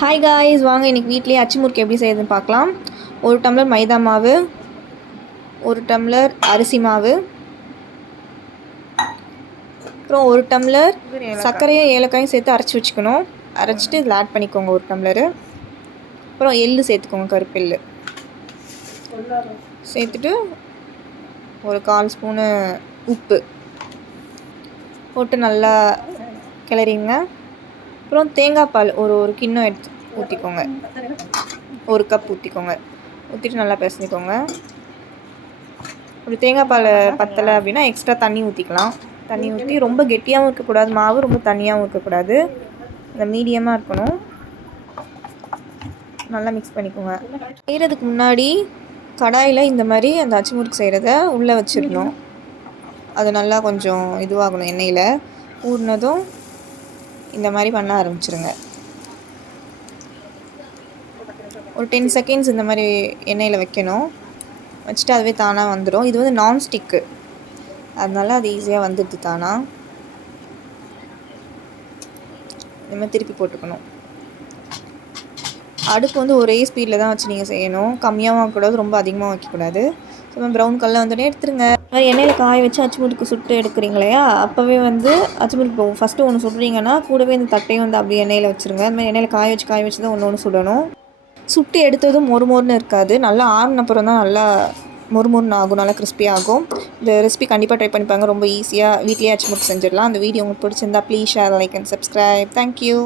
Hi guys, வாங்க இன்றைக்கி வீட்லேயே அச்சு முறுக்கு எப்படி செய்யுதுன்னு பார்க்கலாம். 1 டம்ளர் மைதா மாவு, 1 டம்ளர் அரிசி மாவு, அப்புறம் 1 டம்ளர் சர்க்கரையும் ஏலக்காயும் சேர்த்து அரைச்சி வச்சுக்கணும். அரைச்சிட்டு இதில் ஆட் பண்ணிக்கோங்க 1 டம்ளரு. அப்புறம் எள்ளு சேர்த்துக்கோங்க, கருப்பெள்ளு சேர்த்துட்டு ஒரு 1/4 ஸ்பூனு உப்பு போட்டு நல்லா கிளறிங்க. அப்புறம் தேங்காய் பால் ஒரு கிண்ணம் எடுத்து ஊற்றிக்கோங்க, 1 கப் ஊற்றிக்கோங்க. ஊற்றிட்டு நல்லா பிசைஞ்சிக்கோங்க. அப்படி தேங்காய் பால் பத்தலை அப்படின்னா எக்ஸ்ட்ரா தண்ணி ஊற்றிக்கலாம். தண்ணி ஊற்றி ரொம்ப கெட்டியாகவும் இருக்கக்கூடாது, மாவு ரொம்ப தண்ணியாகவும் இருக்கக்கூடாது, அந்த மீடியமாக இருக்கணும். நல்லா மிக்ஸ் பண்ணிக்கோங்க. செய்கிறதுக்கு முன்னாடி கடாயில் இந்த மாதிரி அந்த அச்சு முறுக்கு செய்கிறத உள்ளே வச்சிடணும். அது நல்லா கொஞ்சம் இதுவாகணும், எண்ணெயில் ஊறினதும் இந்த மாதிரி பண்ண ஆரம்பிச்சிருங்க. ஒரு 10 செகண்ட்ஸ் இந்த மாதிரி எண்ணெயில் வைக்கணும். வச்சுட்டு அதுவே தானாக வந்துடும். இது வந்து நான்ஸ்டிக்கு, அதனால அது ஈஸியாக வந்துடுது தானாக. இந்த மாதிரி திருப்பி போட்டுக்கணும். அடுப்பு வந்து ஒரே ஸ்பீடில் தான் வச்சு நீங்கள் செய்யணும். கம்மியாகவும் வைக்கக்கூடாது, ரொம்ப அதிகமாக வைக்கக்கூடாது. ஸோ ப்ரௌன் கலரில் வந்துட்டே எடுத்துருங்க. எண்ணெயில் காய வச்சு அச்சு முறுக்கு சுட்டு எடுக்கிறீங்க இல்லையா, அப்போவே வந்து அச்சு முறுக்கு ஃபஸ்ட்டு ஒன்று சுடுறீங்கன்னா கூடவே இந்த தட்டையும் வந்து அப்படியே எண்ணெயில் வச்சுருங்க. அது மாதிரி எண்ணெயில் காய வச்சு தான் ஒன்று சுடணும். சுட்டு எடுத்ததும் மொறுமொறுன்னு இருக்காது, நல்லா ஆறுன அப்புறம் தான் நல்லா மொறுமொறுன்னு ஆகும், நல்லா கிறிஸ்பியாக ஆகும். இந்த ரெசிபி கண்டிப்பாக ட்ரை பண்ணிப்பாங்க, ரொம்ப ஈஸியாக வீட்லேயே அச்சு முறுக்கு செஞ்சிடலாம். அந்த வீடியோ உங்களுக்கு பிடிச்சிருந்தா please share, like and subscribe. Thank you.